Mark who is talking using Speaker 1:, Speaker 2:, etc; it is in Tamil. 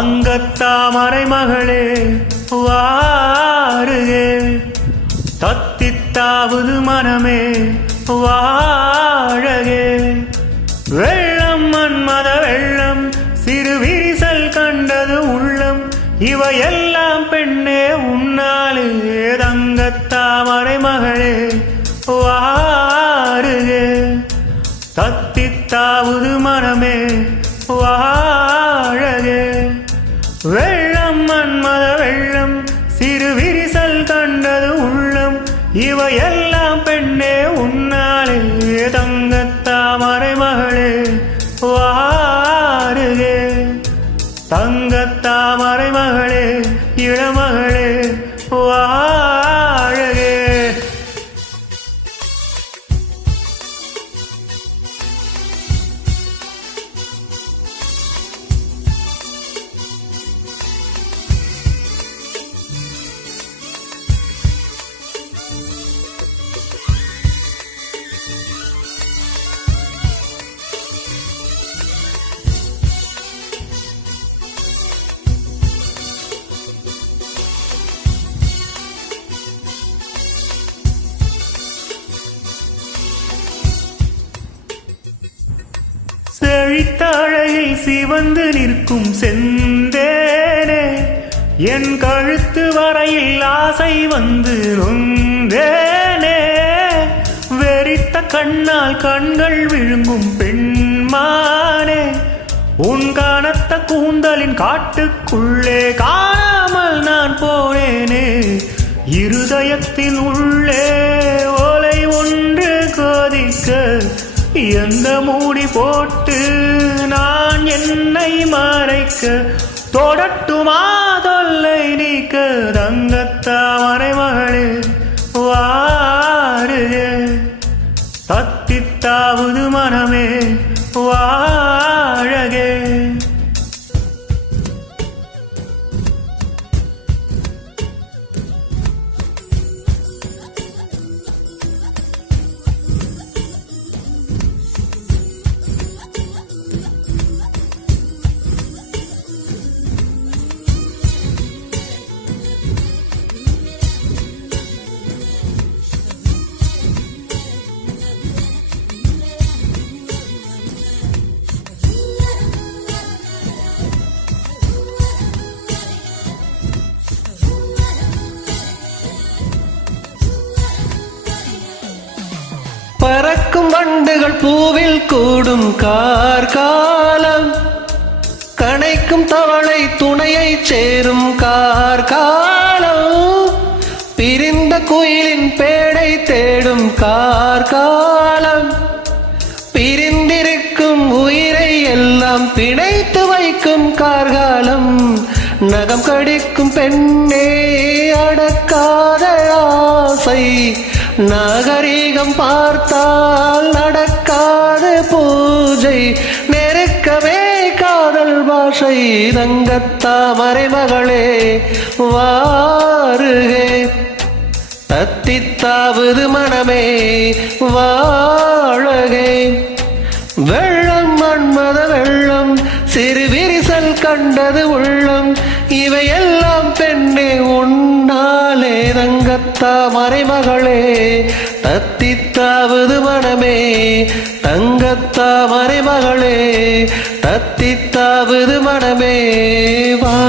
Speaker 1: தங்கத்தாமரை மகளே வாருகே. தத்தித்தாவது மனமே வாழகே. வெள்ளம் மன்மத வெள்ளம் சிறு விரிசல் கண்டது உள்ளம். இவையெல்லாம் பெண்ணே உன்னாலே தங்கத்தாமரை மகளே வாருகே. தத்தித்தாவது மனமே இவையெல்லாம் சிவந்து நிற்கும் செந்தேனே. என் கழுத்து வரையில் ஆசை வந்து நொந்தேனே வெறித்த கண்ணால் கண்கள் விழுங்கும் பெண்மானே. உன் காணத்த கூந்தலின் காட்டுக்குள்ளே காணாமல் நான் போனேனே. இருதயத்தின் உள்ளே ஓலை ஒன்று கோதிக்க எந்த மூடி போட்டு மறைக்க தொடட்டுமா தொல்லை நீக்க
Speaker 2: பறக்கும் வண்டுகள் பூவில் கூடும் கார்காலம். கணைக்கும் தவளை துணையை சேரும் கார்காலம். பிரிந்த குயிலின் பேடை தேடும் கார்காலம். பிரிந்திருக்கும் உயிரை எல்லாம் பிணைத்து வைக்கும் கார்காலம். நகம் கடிக்கும் பெண்ணே அடக்காத ஆசை. நாகரீகம் பார்த்தால் நடக்காத பூஜை நெருக்கமே காதல் பாஷை தங்கத்தாமரை மகளே வாருகே. தத்தித்தாவது மனமே வாழகே. வெள்ளம் மன்மத வெள்ளம் சிறு விரிசல் கண்டது உள்ளம். இவையெல்லாம் பெண்ணே உன்னாலே தங்கத்தா மறைமகளே. தத்தித்தாவது மனமே தங்கத்தா மறைமகளே. தத்தித்தாவது மனமே வா